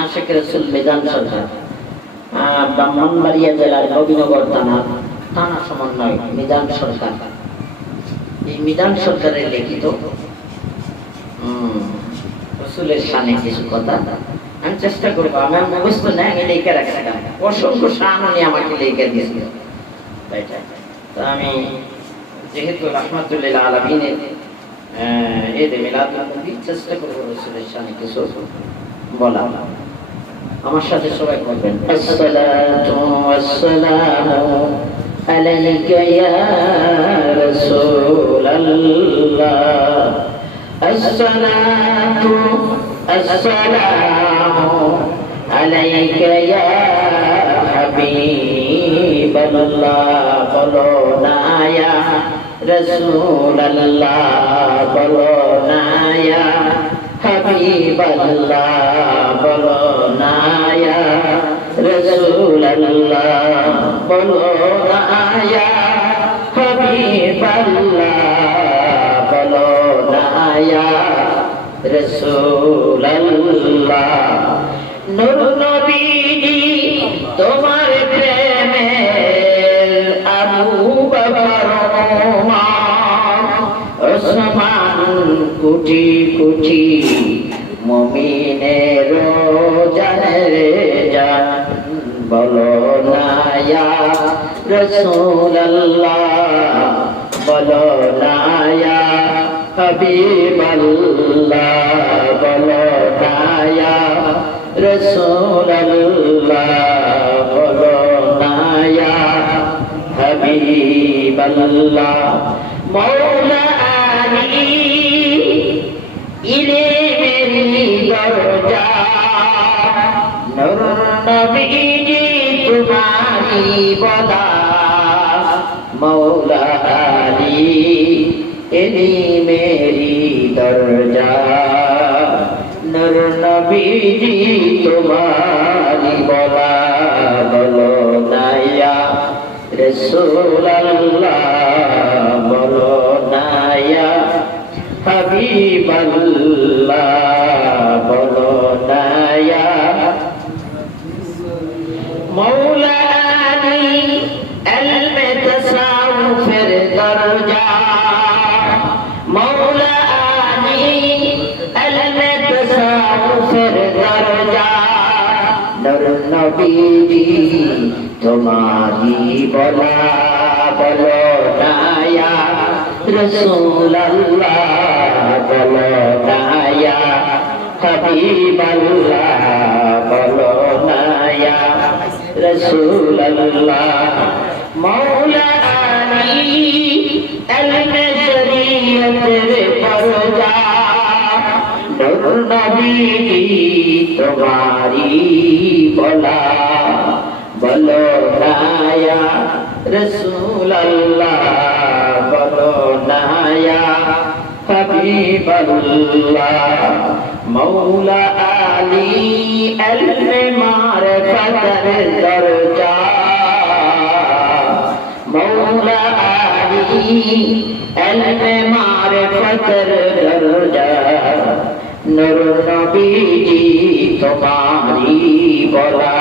আশিক রাসূল মিজান সরকার, ব্রাহ্মণবাড়িয়া জেলার নবীনগর থানা সমন্বয় মিজান সরকার। এই মিজান সরকারের লিখিত রাসূলের শানে কিছু কথা আমি চেষ্টা করবো। আমার মুখস্থ নেই, আমি লিখে রাখছিলাম, অসংখ্য শান উনি আমাকে লিখে দিয়েছিল। তো আমি যেহেতু রাহমাতুল্লিল আলামিনের ঈদে মিলাদুন নবী, চেষ্টা করবো রাসূলের শানে কিছু বলা। আমার সাথে সবাই বলবেন, আসসালাতু ওয়াসসালামু আলাইকা ইয়া রাসূলাল্লাহ, আসসালাতু আসসালামু আলাইকা ইয়া হাবিবাল্লাহ, বলো না ইয়া রাসূলাল্লাহ, বলো না ইয়া হাবিবাল্লাহ, বলো না ইয়া রাসূলাল্লাহ, বলো না ইয়া হাবিবাল্লাহ, বলো না ইয়া রাসূলাল্লাহ। নূর নবীজি তোমার প্রেমের আবু বকর ওমর ওসমান কোটি কোটি মুমিনের জানের জান, বলো না ইয়া রাসূলাল্লাহ, বলো না ইয়া হাবিবাল্লাহ, বলো না ইয়া রাসূলাল্লাহ, বলো না ইয়া হাবিবাল্লাহ। মওলা আলী ইলমেরি দরজা, নূর নবীজি তোমারি বলা, মওলা আলী ইলমেরি দরজা, নূর নবীজি তোমারি বলা, বলো না ইয়া রাসূলাল্লাহ, বলো না ইয়া হাবিবাল্লাহ, বলো না ইয়া মওলা আলী ইলমে তাসাউফের দরজা, মওলা আলী ইলমে তাসাউফের দরজা, নূর নবীজি তোমারি বলা, বলো না ইয়া রাসূলাল্লাহ, বলো না ইয়া হাবিবাল্লাহ, বলো না ইয়া রাসূলাল্লাহ। মওলা আলী ইলমে শরীয়তের পরজা, নূর নবীজি তোমারি বলা, বলো না ইয়া রাসূলাল্লাহ, বলো না ইয়া হাবিবাল্লাহ। মওলা আলী ইলমে মারিফাতের দরজা, মওলা আলী ইলমে মারিফাতের দরজা, নূর নবীজি তোমারি বলা,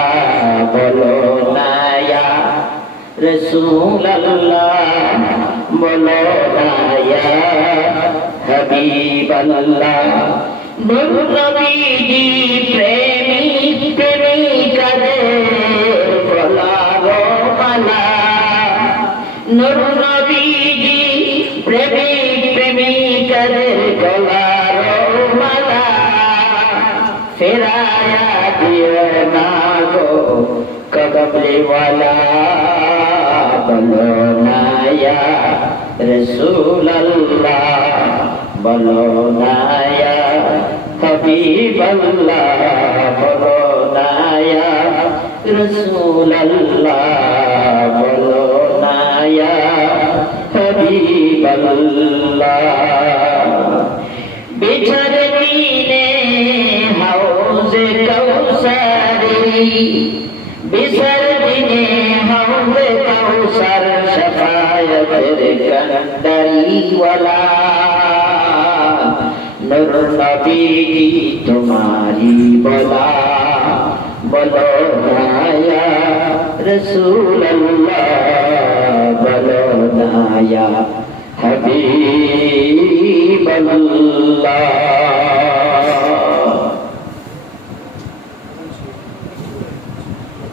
বলো না ইয়া রাসূলাল্লাহ, বলো না ইয়া হাবিবাল্লাহ। নূর নবীজি প্রেমিক প্রেমিকাদের গলার মালা, নূর নবীজি প্রেমিক প্রেমিকাদের গলার মালা, ফেরায়া দিও না গো কবরওয়ালা, বলো না ইয়া রাসূলাল্লাহ, বলো না ইয়া হাবিবাল্লাহ, বলো না ইয়া রাসূলাল্লাহ, বলো না ইয়া হাবিবাল্লাহ। বিচার দিনে হাউজে কাউসারি, বিচার দিনে হাউজে কাউসার, শাফায়াতের কান্ডারিওয়ালা, নূর নবীজি তোমারি বলা, বলো না ইয়া রাসূলুল্লাহ, বলো না ইয়া হাবিবাল্লাহ।